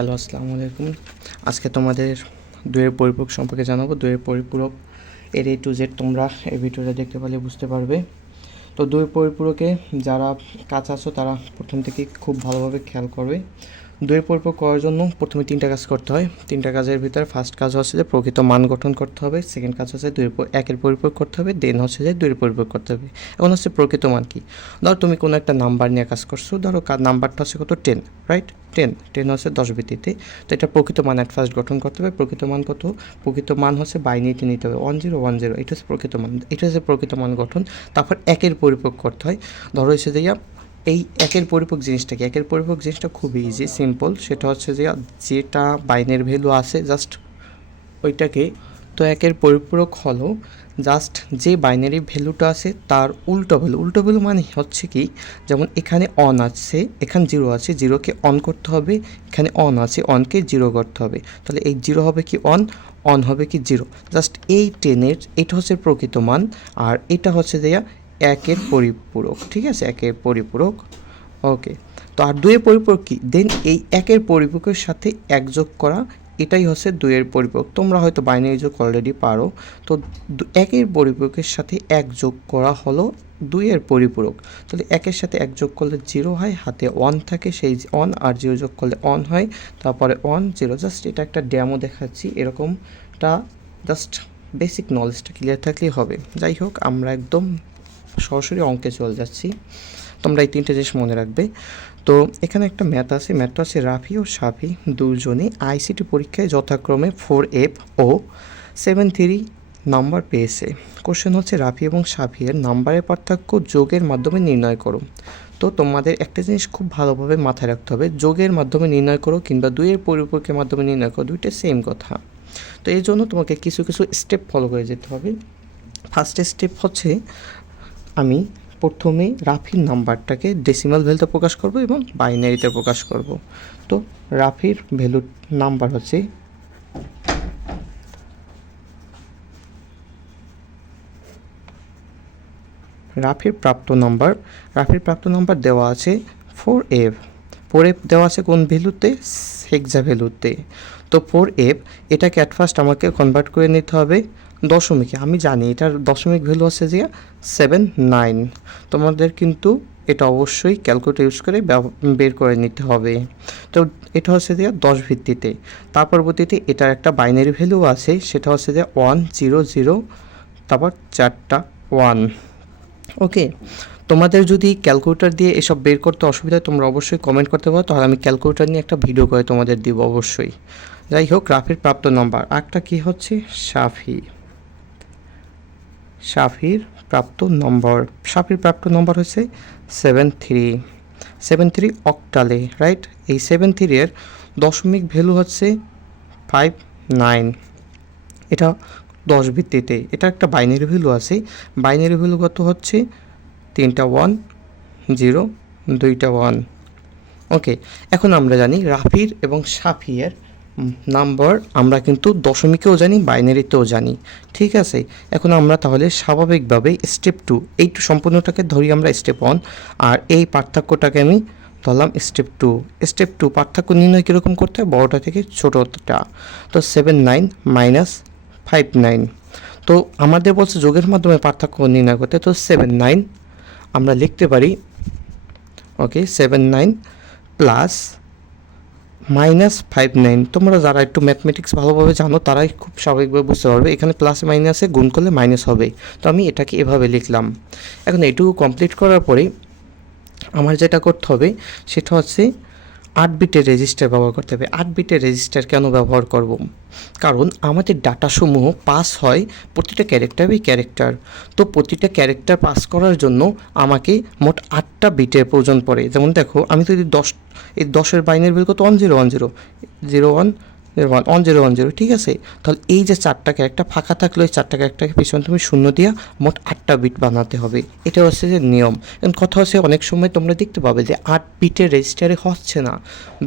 Hello, আসসালামু আলাইকুম। আজকে তোমাদের দুইয়ের পরিপূরক সম্পর্কে জানাবো। দুইয়ের পরিপূরক এর A to Z তোমরা এই ভিডিওটা দেখতে পারলে বুঝতে পারবে। তো দুইয়ের পরিপূরকে যারা কাছে আছো তারা প্রথম থেকে খুব ভালোভাবে খেয়াল করবে। দুইয়ের পরিপূরক করার জন্য প্রথমে তিনটা কাজ করতে হয়। তিনটা কাজের ভিতরে ফার্স্ট কাজ হচ্ছে যে প্রকৃত মান গঠন করতে হবে, সেকেন্ড কাজ হচ্ছে একের পরিপূরক করতে হবে, দেন হচ্ছে যে দুইয়ের পরিপূরক করতে হবে। এখন হচ্ছে প্রকৃত মান কি। ধরো তুমি কোনো একটা নাম্বার নিয়ে কাজ করছো, ধরো নাম্বারটা হচ্ছে কত 10, রাইট? 10 হচ্ছে 10 ভিত্তিতে। তো এটা প্রকৃত মান অ্যাট ফার্স্ট গঠন করতে হবে। প্রকৃত মান কত? প্রকৃত মান হচ্ছে বাইনারিতে নিতে হবে 1010, এটা হচ্ছে প্রকৃত মান। এটা হচ্ছে প্রকৃত মান গঠন। তারপর একের পরিপূরক করতে হয়। ধরো হচ্ছে যে এই একের পরিপূরক জিনিসটা কি? একের পরিপূরক জিনিসটা খুবই ইজি, সিম্পল। সেটা হচ্ছে যে যেটা বাইনারি ভ্যালু আছে জাস্ট ওইটাকে। তো একের পরিপূরক হলো জাস্ট যে বাইনারি ভ্যালুটা আছে তার উল্টো ভ্যালু। উল্টো ভ্যালু মানে হচ্ছে কি, যেমন এখানে অন আছে, এখানে জিরো আছে, জিরোকে অন করতে হবে। এখানে অন আছে, অনকে জিরো করতে হবে। তাহলে এই জিরো হবে কি অন, অন হবে কি জিরো। জাস্ট এই 10-এর এটা হচ্ছে প্রকৃত মান, আর এটা হচ্ছে দেয়া একের পরিপূরক। ঠিক আছে, একের পরিপূরক। ওকে, তো আর দুইয়ের পরিপূরক কি? দেন এই একের পরিপূরকের সাথে এক যোগ করা, এটাই হচ্ছে দুইয়ের পরিপূরক। তোমরা হয়তো বাইনারি যোগ অলরেডি পারো। তো একের পরিপূরকের সাথে এক যোগ করা হলো দুইয়ের পরিপূরক। তাহলে একের সাথে এক যোগ করলে জিরো হয়, হাতে অন থাকে, সেই অন আর জিরো যোগ করলে অন হয়, তারপরে অন জিরো। জাস্ট এটা একটা ডেমো দেখাচ্ছি, এরকমটা জাস্ট বেসিক নলেজটা ক্লিয়ার থাকলেই হবে। যাই হোক, আমরা একদম সরাসরি অঙ্কে চলে যাচ্ছি। তোমরা এই তিনটে জিনিস মনে রাখবে। তো এখানে একটা ম্যাথ আছে, ম্যাথটা হচ্ছে রাফি ও সাফি দুজনেই আইসিটি পরীক্ষায় যথাক্রমে 4F ও 7.3 নাম্বার পেয়েছে। কোশ্চেন হচ্ছে রাফি এবং সাফিয়ের নাম্বারের পার্থক্য যোগের মাধ্যমে নির্ণয় করো। তো তোমাদের একটা জিনিস খুব ভালোভাবে মাথায় রাখতে হবে, যোগের মাধ্যমে নির্ণয় করো কিংবা দুইয়ের পরিপূরকের মাধ্যমে নির্ণয় করো, দুইটা সেম কথা। তো এই জন্য তোমাকে কিছু কিছু স্টেপ ফলো করে যেতে হবে। ফার্স্ট স্টেপ হচ্ছে আমি প্রথমে রাফির নাম্বারটাকে ডেসিমাল ভ্যালুতে প্রকাশ করব এবং বাইনারিতে প্রকাশ করব। তো রাফির ভ্যালু নাম্বার হচ্ছে রাফির প্রাপ্ত নাম্বার দেওয়া আছে 4F। 4F দেওয়া আছে কোন ভ্যালুতে? হেক্সা ভ্যালুতে। তো 4F এটাকে অ্যাট ফার্স্ট আমাকে কনভার্ট করে নিতে হবে দশমিকে। আমি জানি এটার দশমিক ভ্যালু আছে যে 79। তোমাদের কিন্তু এটা অবশ্যই ক্যালকুলেটর ইউজ করে বের করে নিতে হবে। তো এটা হচ্ছে যে 10 ভিত্তিতে। তার পরবর্তীতে এটার একটা বাইনারি ভ্যালু আছে, সেটা হচ্ছে যে 100, তারপর 4টা 1। ওকে, তোমাদের যদি ক্যালকুলেটর দিয়ে এসব বের করতে অসুবিধা হয় তোমরা অবশ্যই কমেন্ট করতে পারো, তাহলে আমি ক্যালকুলেটর নিয়ে একটা ভিডিও করে তোমাদের দিব অবশ্যই। যাই হোক, রাফির প্রাপ্ত নম্বর। আরেকটা কী হচ্ছে? সাফির প্রাপ্ত নম্বর হচ্ছে 73 অক্টালে, রাইট? এই 73 এর দশমিক ভ্যালু হচ্ছে 59। এটা 10 ভিত্তিতে। এটা একটা বাইনারি ভ্যালু আছে, বাইনারি ভ্যালু কত হচ্ছে? 3টা 1, 0, 2টা 1। ওকে, এখন আমরা জানি রাফির এবং সাফিয়ের নাম্বার আমরা কিন্তু দশমিকেও জানি, বাইনারিতেও জানি। ঠিক আছে, এখন আমরা তাহলে স্বাভাবিকভাবে স্টেপ 2, এই সম্পূর্ণটাকে ধরি আমরা স্টেপ 1, আর এই পার্থক্যটাকে আমি ধরলাম স্টেপ 2। স্টেপ 2 পার্থক্য নির্ণয় কীরকম করতে হয়? বড়টা থেকে ছোটোটা। তো 79 মাইনাস 59। তো আমাদের বলছে যোগের মাধ্যমে পার্থক্য নির্ণয় করতে। তো 79 আমরা লিখতে পারি, ওকে, 79 প্লাস মাইনাস 59। তোমরা যারা একটু ম্যাথমেটিক্স ভালোভাবে জানো তারাই খুব স্বাভাবিকভাবে বুঝতে পারবে, এখানে প্লাস মাইনাসে গুণ করলে মাইনাস হবে। তো আমি এটাকে এভাবে লিখলাম। এখন এইটুকু কমপ্লিট করার পরে আমার যেটা করতে হবে সেটা হচ্ছে 8 বিটের রেজিস্টার ব্যবহার করতে হবে। 8 বিটের রেজিস্টার কেন ব্যবহার করব? কারণ আমাদের ডাটাসমূহ পাস হয় প্রতিটা ক্যারেক্টার বাই ক্যারেক্টার। তো প্রতিটা ক্যারেক্টার পাস করার জন্য আমাকে মোট 8টা বিটের প্রয়োজন পড়ে। যেমন দেখো, আমি যদি 10-এর বাইনারি ভ্যালু কত? 1010, ঠিক আছে? তাহলে এই যে 4টা ক্যারেক্টার ফাঁকা থাকলে ওই 4টা ক্যারেক্টারকে পিছনে তুমি শূন্য দিয়া মোট 8টা বিট বানাতে হবে। এটা হচ্ছে যে নিয়ম। এখন কথা হচ্ছে অনেক সময় তোমরা দেখতে পাবে যে 8 বিটের রেজিস্টারে হচ্ছে না,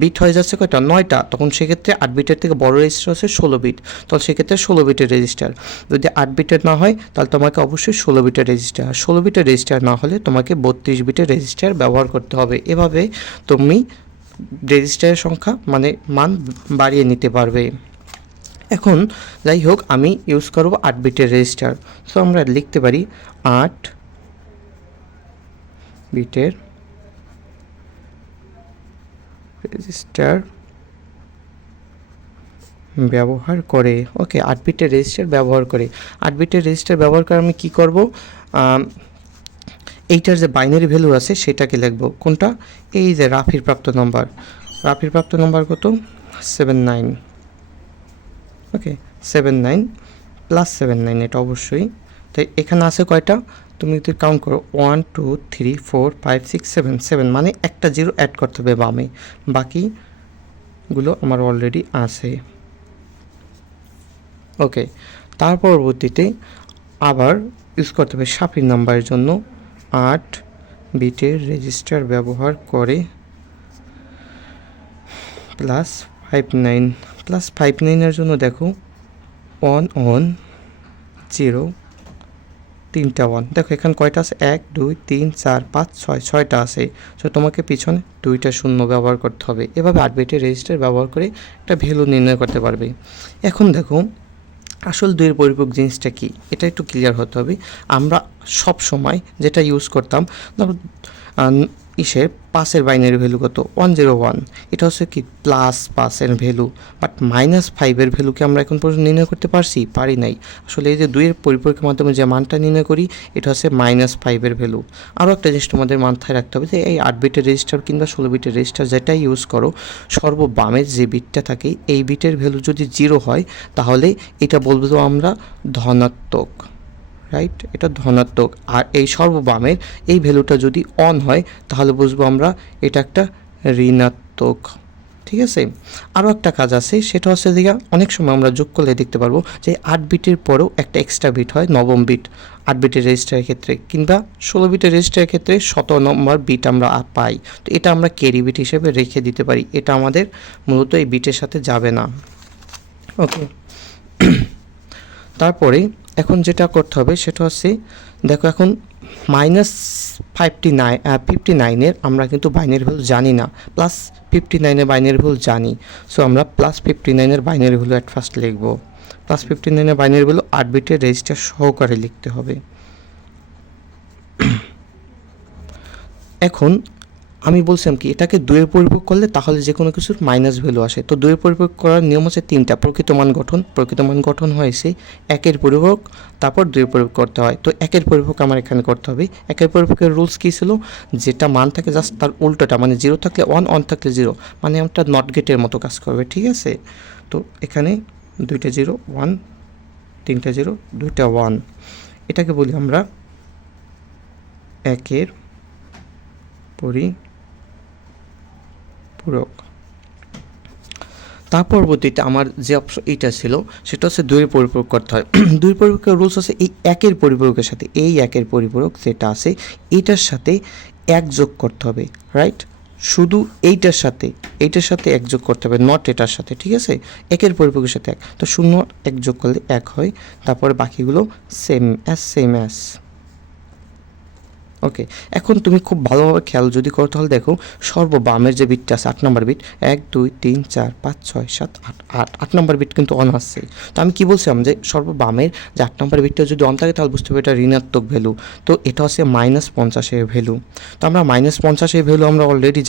বিট হয়ে যাচ্ছে কয়টা? 9টা। তখন সেক্ষেত্রে 8 বিটের থেকে বড় রেজিস্টার হচ্ছে 16 বিট। তাহলে সেক্ষেত্রে 16 বিটের রেজিস্টার। যদি 8 বিটের না হয় তাহলে তোমাকে অবশ্যই 16 বিটের রেজিস্টার। আর 16 বিটের রেজিস্টার না হলে তোমাকে 32 বিটের রেজিস্টার ব্যবহার করতে হবে। এভাবে তুমি রেজিস্টারের সংখ্যা মানে মান বাড়িয়ে নিতে পারবে। এখন যাই হোক আমি ইউজ করব 8 বিটের রেজিস্টার। সো আমরা লিখতে পারি 8 বিটের রেজিস্টার ব্যবহার করে। ওকে, 8 বিটের রেজিস্টার ব্যবহার করে। 8 বিটের রেজিস্টার ব্যবহার করে আমি কি করব, এইটার যে বাইনারি ভ্যালু আছে সেটাকে লিখব। কোনটা? এই যে রাফির প্রাপ্ত নাম্বার। রাফির প্রাপ্ত নাম্বার কত? 79। ওকে, 79 প্লাস 79, এটা অবশ্যই। তাই এখানে আছে কয়টা? তুমি যদি কাউন্ট করো 1 2 3 4 5 6 7, 7 মানে একটা জিরো অ্যাড করতে হবে বামে, বাকিগুলো আমার অলরেডি আছে। ওকে, তার পরবর্তীতে আবার ইউজ করতে হবে সাফির নাম্বারের জন্য 8 বিটের রেজিস্টার ব্যবহার করে প্লাস 59। প্লাস 59-এর জন্য দেখো 1 1 0 3টা 1। দেখো এখানে কয়টা আছে? 1 2 3 4 5 6, 6টা আছে। সো তোমাকে পিছনে 2টা শূন্য ব্যবহার করতে হবে। এভাবে 8 বিটের রেজিস্টার ব্যবহার করে একটা ভ্যালু নির্ণয় করতে পারবে। এখন দেখো আসল দুইয়ের পরিপূরক জিনিসটা কি, এটা একটু ক্লিয়ার হতে হবে। আমরা সব সময় যেটা ইউজ করতাম, ধরো ইসের পাসের বাইনারি ভ্যালু কত? 101। এটা হচ্ছে কি প্লাস পাসের ভ্যালু, বাট -5-এর ভ্যালুকে আমরা এখন পর্যন্ত নির্ণয় করতে পারি নাই। আসলে এই যে দুইয়ের পরিপূরকের মাধ্যমে যে মানটা নির্ণয় করি এটা হচ্ছে -5-এর ভ্যালু। আরও একটা জিনিস তোমাদের মাথায় রাখতে হবে যে এই 8 বিটের রেজিস্টার কিংবা 16 বিটের রেজিস্টার যেটাই ইউজ করো, সর্ববামের যে বিটটা থাকে এই বিটের ভ্যালু যদি 0 হয় তাহলে এটা বলবো আমরা ধনাত্মক, রাইট? এটা ধনাত্মক। আর এই সর্ববামের এই ভ্যালুটা যদি অন হয় তাহলে বুঝবো আমরা এটা একটা ঋণাত্মক। ঠিক আছে, আরও একটা কাজ আছে, সেটা হচ্ছে যে অনেক সময় আমরা যোগ করলে দেখতে পারবো যে 8 বিটের পরেও একটা এক্সট্রা বিট হয়, নবম বিট 8 বিটের রেজিস্টারের ক্ষেত্রে, কিংবা 16 বিটের রেজিস্টারের ক্ষেত্রে 17 নম্বর বিট আমরা পাই। তো এটা আমরা ক্যারি বিট হিসেবে রেখে দিতে পারি, এটা আমাদের মূলত এই বিটের সাথে যাবে না। ওকে, তারপরে এখন যেটা করতে হবে সেটা হচ্ছে দেখো এখন -59-এর আমরা কিন্তু বাইনারি ভ্যালু জানি না, +59-এর বাইনারি ভ্যালু জানি। সো আমরা +59-এর বাইনারি ভ্যালু অ্যাট ফার্স্ট লিখব। +59-এর বাইনারি ভ্যালু 8 বিটের রেজিস্টার সহকারে লিখতে হবে। এখন আমি বলছিলাম কি এটাকে 2-এর পরিপূরক করলে তাহলে যে কোনো কিছুর মাইনাস ভ্যালু আসে। তো 2-এর পরিপূরক করার নিয়ম হচ্ছে 3টা। প্রকৃত মান গঠন হয়েছে 1-এর পরিপূরক, তারপর 2-এর পরিপূরক করতে হয়। তো 1-এর পরিপূরক আমার এখানে করতে হবে। 1-এর পরিপূরকের রুলস কী ছিল? যেটা মান থাকে জাস্ট তার উল্টোটা, মানে 0 থাকলে 1, 1 থাকলে 0, মানে একটা নট গেটের মতো কাজ করবে। ঠিক আছে, তো এখানে 2টা 0 1, 3টা 0 2টা 1, এটাকে বলি আমরা 1-এর পরিপূরক। তার পরবর্তীতে আমার যে অপশন এইটা ছিল সেটা হচ্ছে 2-এর পরিপূরক করতে হয়। 2-এর পরিপূরকের রুলস হচ্ছে এই 1-এর পরিপূরকের সাথে, এই 1-এর পরিপূরক যেটা আছে এইটার সাথে 1 যোগ করতে হবে, রাইট? শুধু এইটার সাথে 1 যোগ করতে হবে, নট এটার সাথে। ঠিক আছে, 1-এর পরিপূরকের সাথে 1, তো 0 1 যোগ করলে 1 হয়, তারপরে বাকিগুলো সেম অ্যাজ। ওকে, এখন তুমি খুব ভালোভাবে খেয়াল যদি করো তাহলে দেখো সর্ববামের যে বিটটা আছে 8 নম্বর বিট, 1 2 3 4 5 6 7 8, 8 নম্বর বিট কিন্তু অন আসছে। তো আমি কি বলছিলাম যে সর্ববামের যে 8 নম্বর বিটটা যদি অন থাকে তাহলে বুঝতে হবে এটা ঋণাত্মক ভ্যালু। তো এটা হচ্ছে -50-এর ভ্যালু। তো আমরা -50-এর ভ্যালু আমরা অলরেডি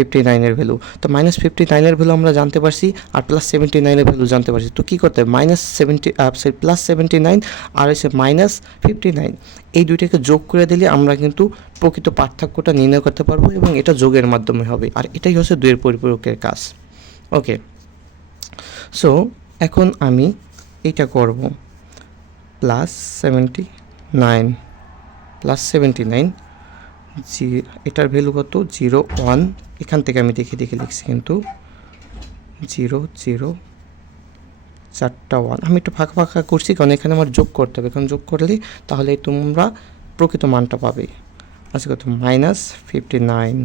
-59-এর ভ্যালু, তো -59-এর ভ্যালু আমরা জানতে পারছি, আর +79-এর ভ্যালু জানতে পারছি। তো কী করতে হবে? +79 আর হচ্ছে -59, এই দুইটাকে যোগ করে দিলে আমরা কিন্তু প্রকৃত পার্থক্যটা নির্ণয় করতে পারবো, এবং এটা যোগের মাধ্যমে হবে। আর এটাই হচ্ছে 2-এর পরিপূরকের কাজ। ওকে, সো এখন আমি এইটা করব +79, এটার ভ্যালু কত? 0 1, এখান থেকে আমি দেখে লিখছি কিন্তু 0 0 4টা 1। আমি একটু ফাঁকা করছি কারণ এখানে আমার যোগ করতে হবে, এখন যোগ করলে তাহলে তোমরা প্রকৃত মানটা পাবে। আচ্ছা, কত? -59,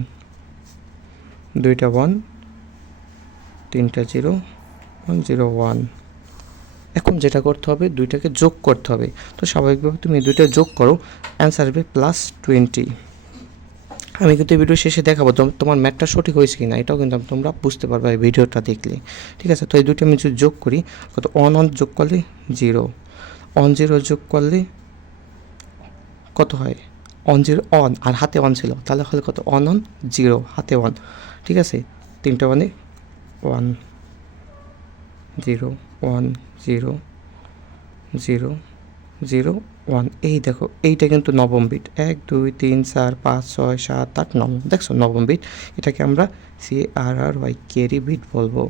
2টা 1 3টা 0 1 0 1। এখন যেটা করতে হবে দুইটাকে যোগ করতে হবে। তো স্বাভাবিকভাবে তুমি দুইটা যোগ করো, অ্যান্সার হবে +20। আমি কিন্তু এই ভিডিও শেষে দেখাবো তোমার ম্যাথটা সঠিক হয়েছে কি না, এটাও কিন্তু তোমরা বুঝতে পারবে এই ভিডিওটা দেখলে। ঠিক আছে, তো এই দুটো আমি যদি যোগ করি, কত 1 যোগ করলে 0, 1 0 যোগ করলে কত হয় 1 0 1, আর হাতে 1 ছিল, তাহলে হলে কত 1 1 0 হাতে 1। ঠিক আছে, 3টা 1 1 0 1 0 0 0 1। এই দেখো এইটা কিন্তু নবম বিট, 1 2 3 4 5 6 7 8 9, দেখছো নবম বিট। এটাকে আমরা CRRY ক্যারি বিট বলবো।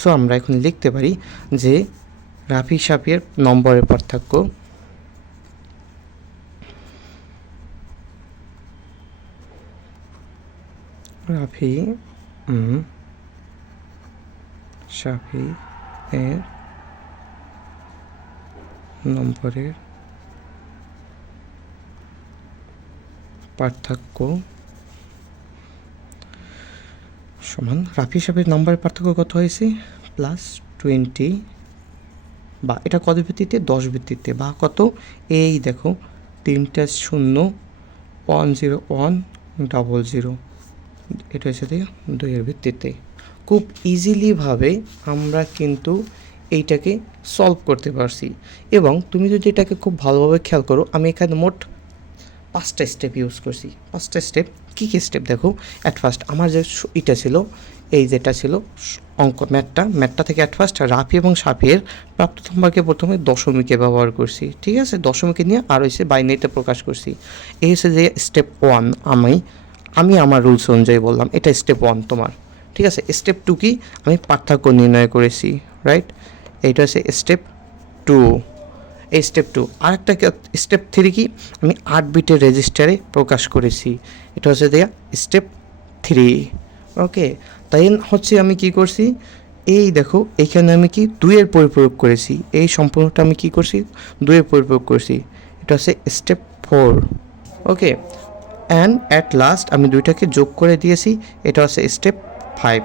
সো আমরা এখন লিখতে পারি যে রাফি সাফির নম্বরের পার্থক্য রাফি সাফি এর নম্বরের পার্থক্য সমান রাফি সাফির নম্বরের পার্থক্য কত হয়েছে +20, বা এটা কত ভিত্তিতে 10 ভিত্তিতে, বা কত এই দেখো 3টা 0 1 0 1 00, এটা হচ্ছে 2 এর ভিত্তিতে। খুব ইজিলিভাবে আমরা কিন্তু এইটাকে সলভ করতে পারছি। এবং তুমি যদি এটাকে খুব ভালোভাবে খেয়াল করো, আমি এখানে মোট 5টা স্টেপ ইউজ করছি। 5টা স্টেপ কী কী স্টেপ দেখো। অ্যাট ফার্স্ট আমার যে এটা ছিল, এই যেটা ছিল অঙ্ক ম্যাথটা থেকে অ্যাট ফার্স্ট রাফি এবং সাফির প্রাপ্ত সম্পর্কে প্রথমে দশমিকে ব্যবহার করছি। ঠিক আছে, দশমিকে নিয়ে আর হচ্ছে বাইনারিতে প্রকাশ করছি। এই হচ্ছে যে স্টেপ 1, আমি আমার রুলস অনুযায়ী বললাম এটা স্টেপ 1 তোমার। ঠিক আছে, স্টেপ 2 কি, আমি পার্থক্য নির্ণয় করেছি, রাইট। এইটা হচ্ছে স্টেপ 2, এই স্টেপ 2। আরেকটা স্টেপ 3 কি, আমি 8 বিটের রেজিস্টারে প্রকাশ করেছি, এটা হচ্ছে দেয়া স্টেপ 3। ওকে, তাই হচ্ছে আমি কি করছি, এই দেখো এইখানে আমি কি 2 এর পরিপ্রয়োগ করেছি, এই সম্পূর্ণটা আমি কি করছি 2 এর পরিপ্রয়োগ করছি, এটা হচ্ছে step 4। Okay, and at last আমি 2টাকে যোগ করে দিয়েছি, এটা হচ্ছে স্টেপ 5।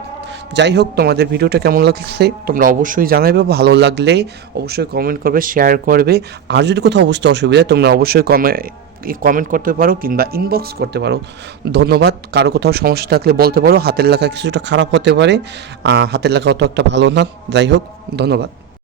যাই হোক, তোমাদের ভিডিওটা কেমন লাগছে তোমরা অবশ্যই জানাবে, ভালো লাগলে অবশ্যই কমেন্ট করবে, শেয়ার করবে। আর যদি কোথাও বুঝতে অসুবিধা তোমরা অবশ্যই কমেন্ট করতে পারো কিংবা ইনবক্স করতে পারো। ধন্যবাদ। কারো কোথাও সমস্যা থাকলে বলতে পারো, হাতের লেখা কিছুটা খারাপ হতে পারে, হাতের লেখা অত একটা ভালো না। যাই হোক, ধন্যবাদ।